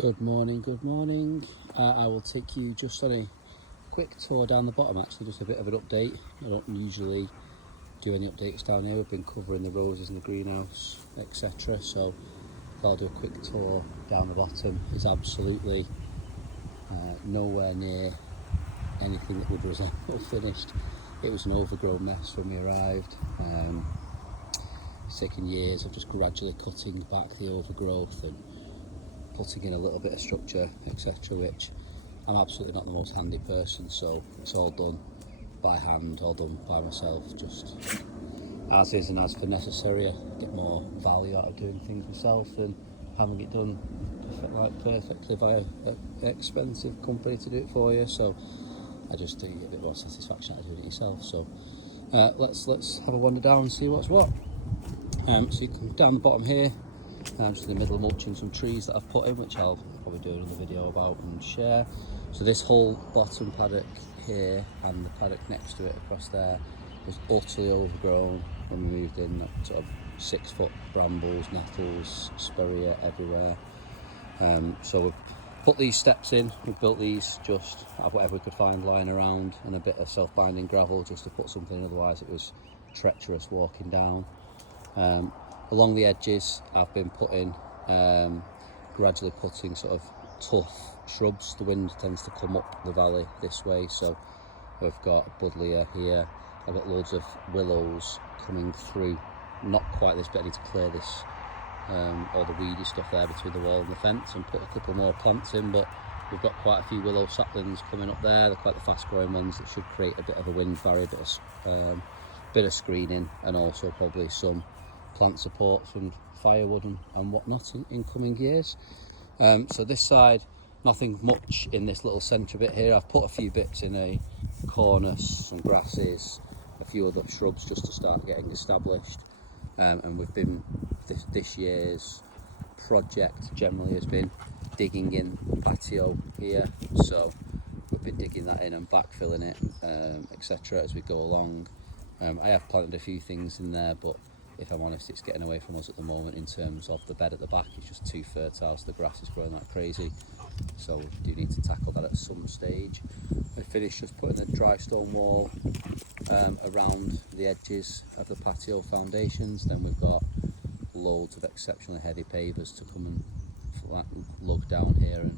Good morning, good morning. I will take you just on a quick tour down the bottom, actually, just a bit of an update. I don't usually do any updates down here. We've been covering the roses in the greenhouse, etc. So I'll do a quick tour down the bottom. It's absolutely nowhere near anything that would resemble finished. It was an overgrown mess when we arrived. It's taken years of just gradually cutting back the overgrowth and putting in a little bit of structure, etc., which I'm absolutely not the most handy person, so it's all done by hand, all done by myself, just as is and as for necessary. I get more value out of doing things myself than having it done perfectly by an expensive company to do it for you, so I just do get a bit more satisfaction out of doing it yourself. So let's have a wander down and see what's what. So you come down the bottom here. I'm just in the middle of mulching some trees that I've put in, which I'll probably do another video about and share. So this whole bottom paddock here and the paddock next to it across there was utterly overgrown when we moved in. Sort of 6-foot brambles, nettles, spurrier everywhere. So we've put these steps in. We've built these just out of whatever we could find lying around, and a bit of self-binding gravel just to put something in, otherwise it was treacherous walking down. Along the edges I've been gradually putting sort of tough shrubs. The wind tends to come up the valley this way, so we've got buddleia here. I've got loads of willows coming through, not quite this bit. I need to clear this, all the weedy stuff there between the wall and the fence, and put a couple more plants in, but we've got quite a few willow saplings coming up there. They're quite the fast growing ones that should create a bit of a wind barrier, bit of screening, and also probably some plant support from firewood and whatnot in coming years. So this side, nothing much in this little centre bit here. I've put a few bits in a corner, some grasses, a few other shrubs just to start getting established. And we've been, this year's project generally has been digging in the patio here. So we've been digging that in and backfilling it, etc. as we go along. I have planted a few things in there, but if I'm honest, it's getting away from us at the moment in terms of the bed at the back. It's just too fertile, so the grass is growing like crazy. So we do need to tackle that at some stage. I finished just putting a dry stone wall around the edges of the patio foundations. Then we've got loads of exceptionally heavy pavers to come and lug down here and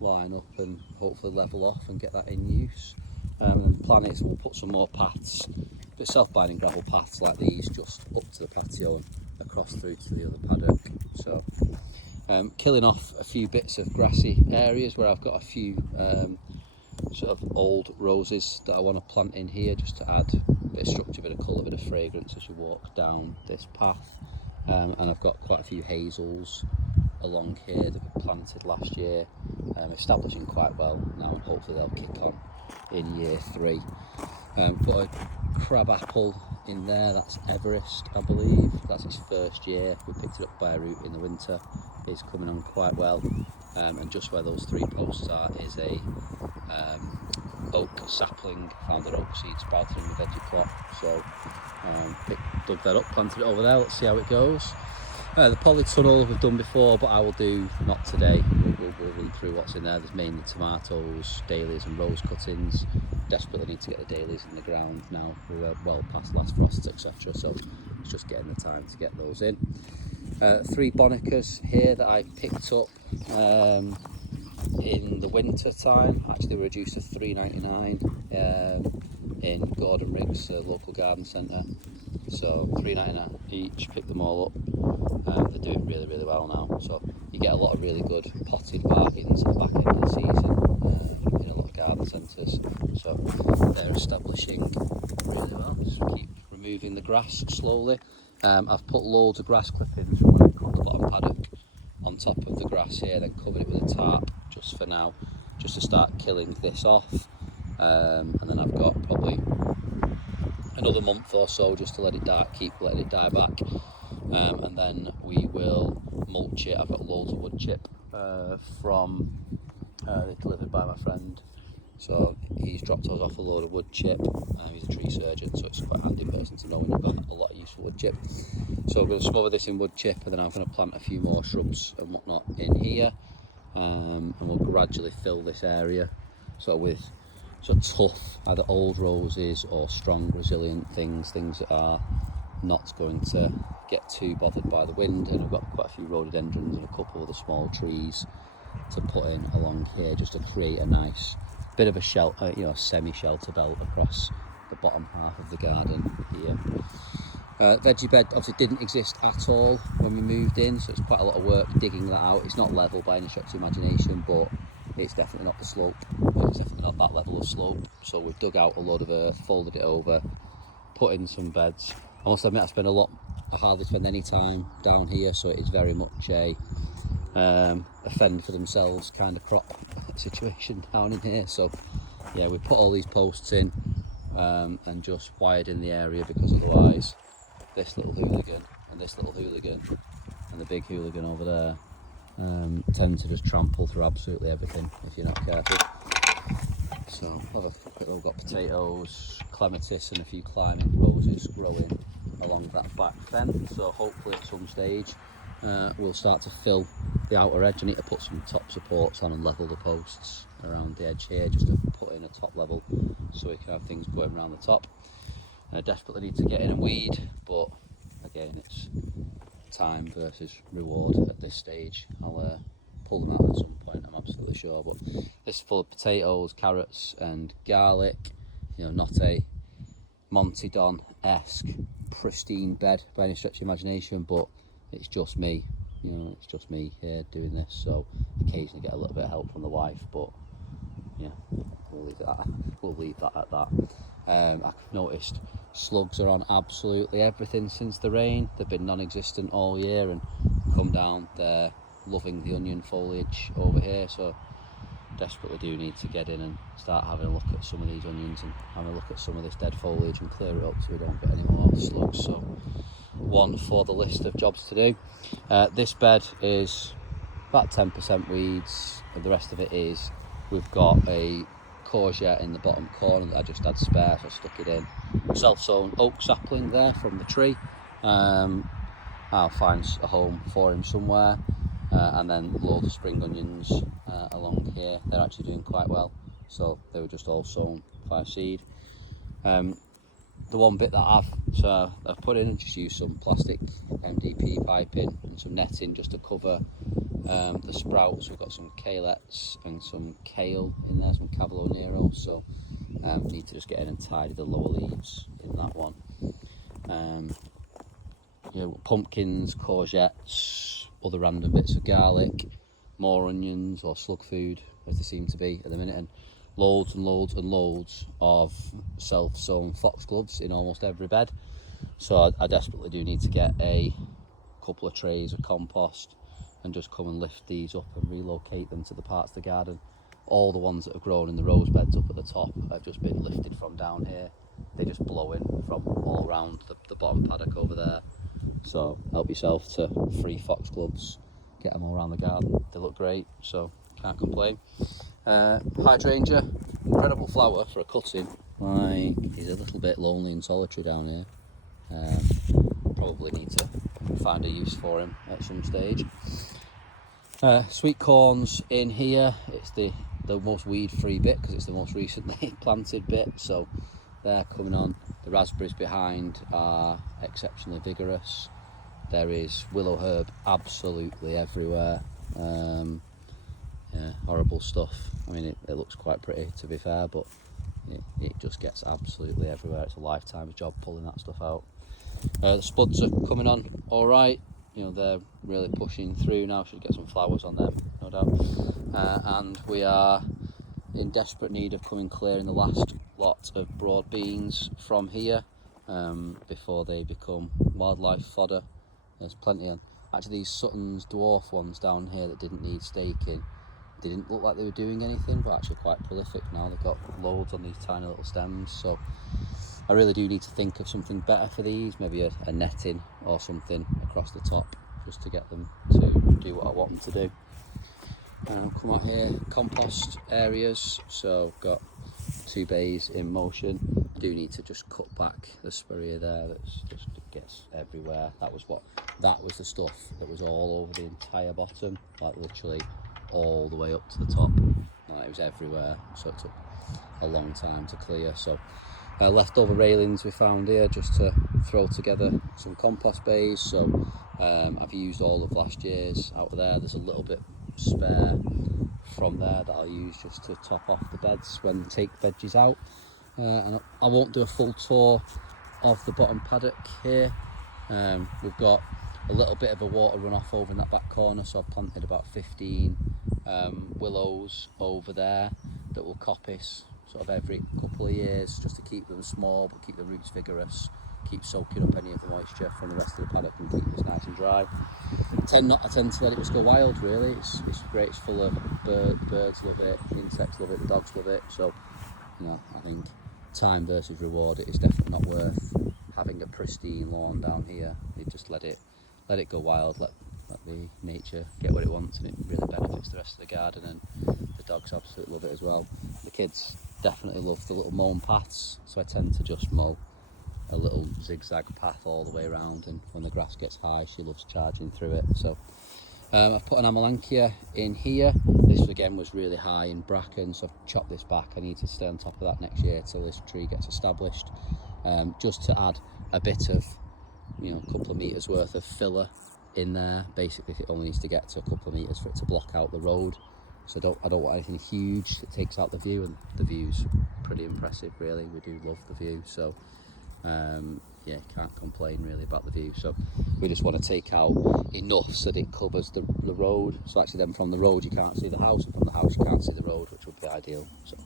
line up and hopefully level off and get that in use. And the plan is we'll put some more paths, but self-binding gravel paths like these, just up to the patio and across through to the other paddock. So killing off a few bits of grassy areas where I've got a few sort of old roses that I want to plant in here, just to add a bit of structure, a bit of colour, a bit of fragrance as you walk down this path. And I've got quite a few hazels along here that we planted last year, establishing quite well now, and hopefully they'll kick on in year 3. Put a crab apple in there, that's Everest, I believe. That's its first year. We picked it up by a root in the winter. It's coming on quite well. And just where those 3 posts are is a oak sapling. Found an oak seed sprouted in the veggie plot, so dug that up, planted it over there. Let's see how it goes. The polytunnel we've done before, but I will do not today. We'll run through what's in there. There's mainly tomatoes, dahlias and rose cuttings. Desperately need to get the dahlias in the ground now. We're well past last frosts, etc. So it's just getting the time to get those in. 3 bonicas here that I picked up in the winter time. Actually were reduced to $3.99 in Gordon Riggs, local garden centre. So $3.99 each, picked them all up. They're doing really, really well now. So you get a lot of really good potted bargains at the back end of the season in a lot of garden centres. So they're establishing really well. Just keep removing the grass slowly. I've put loads of grass clippings from when I cut the bottom paddock on top of the grass here, then covered it with a tarp just for now, just to start killing this off. And then I've got probably another month or so just to let it die, keep letting it die back. And then we will mulch it. I've got loads of wood chip from they're delivered by my friend, so he's dropped us off a load of wood chip. He's a tree surgeon, so it's quite a handy person to know when you've got a lot of useful wood chip. So I'm going to smother this in wood chip, and then I'm going to plant a few more shrubs and whatnot in here. and we'll gradually fill this area with tough either old roses or strong resilient things that are not going to get too bothered by the wind. And I've got quite a few rhododendrons and a couple of the small trees to put in along here, just to create a nice bit of a shelter, you know, a semi-shelter belt across the bottom half of the garden here. Veggie bed obviously didn't exist at all when we moved in, so it's quite a lot of work digging that out. It's not level by any stretch of imagination, but it's definitely not the slope. It's definitely not that level of slope. So we've dug out a load of earth, folded it over, put in some beds. I must admit, I hardly spend any time down here, so it is very much a fend for themselves kind of crop situation down in here. So yeah, we put all these posts in and just wired in the area, because otherwise this little hooligan and this little hooligan and the big hooligan over there tend to just trample through absolutely everything if you're not careful. So we've got potatoes, clematis and a few climbing roses growing along that back fence, so hopefully at some stage we'll start to fill the outer edge. I need to put some top supports on and level the posts around the edge here, just to put in a top level so we can have things going around the top. I desperately need to get in and weed, but again, it's time versus reward at this stage. I'll pull them out at some point, I'm absolutely sure. But this is full of potatoes, carrots and garlic. You know, not a Monty Don-esque pristine bed by any stretch of imagination, but it's just me. You know, it's just me here doing this, so occasionally get a little bit of help from the wife, but yeah, we'll leave that at that. I've noticed slugs are on absolutely everything since the rain. They've been non-existent all year and come down. They're loving the onion foliage over here, so desperately do need to get in and start having a look at some of these onions and having a look at some of this dead foliage and clear it up so we don't get any more slugs. So one for the list of jobs to do. This bed is about 10% weeds, and the rest of it is, we've got a courgette in the bottom corner that I just had spare, so I stuck it in. Self-sown oak sapling there from the tree. I'll find a home for him somewhere. And then loads of spring onions along here. They're actually doing quite well, so they were just all sown via seed. The one bit that I've put in, just used some plastic MDP piping and some netting just to cover the sprouts. We've got some kalettes and some kale in there, some Cavolo Nero, so need to just get in and tidy the lower leaves in that one. You know, pumpkins, courgettes, other random bits of garlic, more onions or slug food as they seem to be at the minute, and loads and loads and loads of self-sown foxgloves in almost every bed. So I desperately do need to get a couple of trays of compost and just come and lift these up and relocate them to the parts of the garden. All the ones that have grown in the rose beds up at the top have just been lifted from down here. They just blow in from all around the bottom paddock over there. So help yourself to free foxgloves, get them all around the garden. They look great, so can't complain. Hydrangea, incredible flower for a cutting. Like, he's a little bit lonely and solitary down here. Probably need to find a use for him at some stage. Sweet corns in here. It's the most weed-free bit because it's the most recently planted bit, so they're coming on. The raspberries behind are exceptionally vigorous. There is willow herb absolutely everywhere. Yeah, horrible stuff. I mean, it looks quite pretty, to be fair, but it just gets absolutely everywhere. It's a lifetime job pulling that stuff out. The spuds are coming on all right. You know, they're really pushing through now. Should get some flowers on them, no doubt. And we are in desperate need of coming clearing the last lot of broad beans from here before they become wildlife fodder. There's plenty of, actually, these Sutton's dwarf ones down here that didn't need staking. They didn't look like they were doing anything, but actually quite prolific now. They've got loads on these tiny little stems, so I really do need to think of something better for these, maybe a netting or something across the top, just to get them to do what I want them to do. Come out here, compost areas, so got 2 bays in motion. I do need to just cut back the spiraea there, that's just gets everywhere. That was the stuff that was all over the entire bottom, like literally all the way up to the top. It was everywhere, so it took a long time to clear. So leftover railings we found here just to throw together some compost bays. So I've used all of last year's out of there. There's a little bit spare from there that I'll use just to top off the beds when take veggies out. And I won't do a full tour of the bottom paddock here. We've got a little bit of a water runoff over in that back corner, so I've planted about 15 willows over there that will coppice sort of every couple of years, just to keep them small but keep the roots vigorous, keep soaking up any of the moisture from the rest of the paddock and keep it nice and dry. I tend to let it just go wild, really. It's great, it's full of birds love it, insects love it, the dogs love it. So I think time versus reward, it is definitely not worth having a pristine lawn down here. You just let it go wild, let the nature get what it wants, and it really benefits the rest of the garden, and the dogs absolutely love it as well. The kids definitely love the little mowing paths, so I tend to just mow a little zigzag path all the way around, and when the grass gets high she loves charging through it. So I've put an amelanchier in here. This again was really high in bracken, so I've chopped this back. I need to stay on top of that next year till this tree gets established, just to add a bit of, a couple of meters worth of filler in there. Basically it only needs to get to a couple of meters for it to block out the road, so I don't want anything huge that takes out the view, and the view's pretty impressive, really. We do love the view, so yeah, can't complain really about the view. So we just want to take out enough so that it covers the road, so actually then from the road you can't see the house, and from the house you can't see the road, which would be ideal. So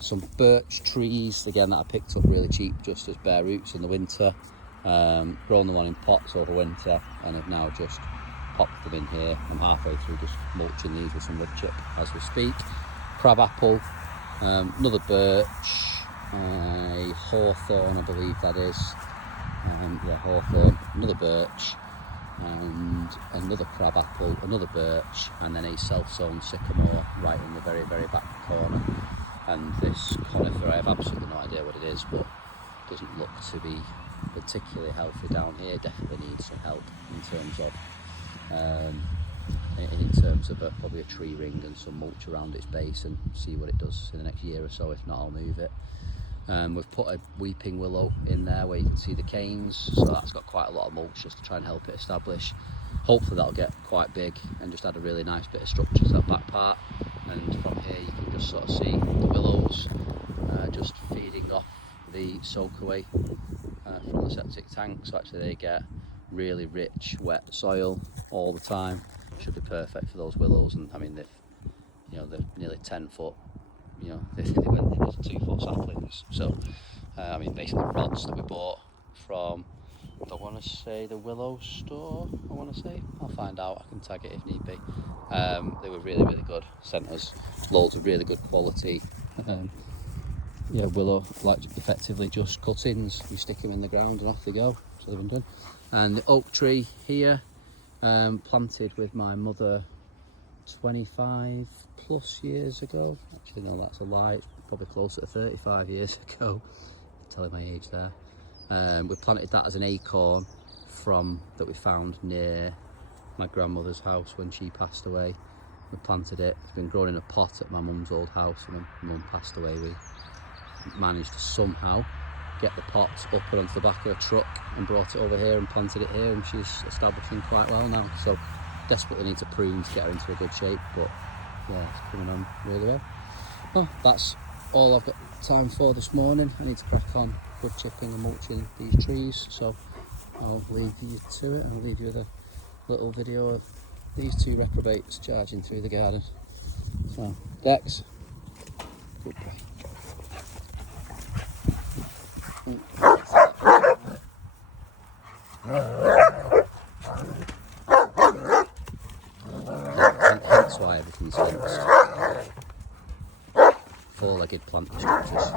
some birch trees again that I picked up really cheap, just as bare roots in the winter. Grown them on in pots over winter, and have now just popped them in here. I'm halfway through just mulching these with some wood chip as we speak. Crab apple, another birch, a hawthorn I believe that is, yeah, hawthorn, another birch, and another crab apple, another birch, and then a self-sown sycamore right in the very, very back corner. And this conifer, I have absolutely no idea what it is, but it doesn't look to be particularly healthy down here. Definitely needs some help in terms of probably a tree ring and some mulch around its base, and see what it does in the next year or so. If not, I'll move it. We've put a weeping willow in there where you can see the canes, so that's got quite a lot of mulch just to try and help it establish. Hopefully that'll get quite big and just add a really nice bit of structure to that back part. And from here you can just sort of see the willows just feeding off the soak away from the septic tank, so actually they get really rich wet soil all the time. Should be perfect for those willows. And I mean, they're nearly 10 foot, they went into 2 foot saplings. So I mean, basically rods that we bought from, I want to say the Willow store, I'll find out, I can tag it if need be. They were really, really good, sent us loads of really good quality yeah, willow, like effectively just cuttings. You stick them in the ground and off they go, so they've been done. And the oak tree here, planted with my mother 25 plus years ago. Actually no, that's a lie, it's probably closer to 35 years ago. I'm telling my age there. We planted that as an acorn that we found near my grandmother's house when she passed away. We planted it, it's been grown in a pot at my mum's old house, and when mum passed away we managed to somehow get the pots up and onto the back of a truck and brought it over here and planted it here, and she's establishing quite well now. So desperately need to prune to get her into a good shape, but yeah, it's coming on really well. Well, that's all I've got time for this morning. I need to crack on wood chipping and mulching these trees, so I'll leave you to it, and I'll leave you with a little video of these two reprobates charging through the garden. So, Dex, good boy. Hence why everything's fenced. Four-legged plant structures.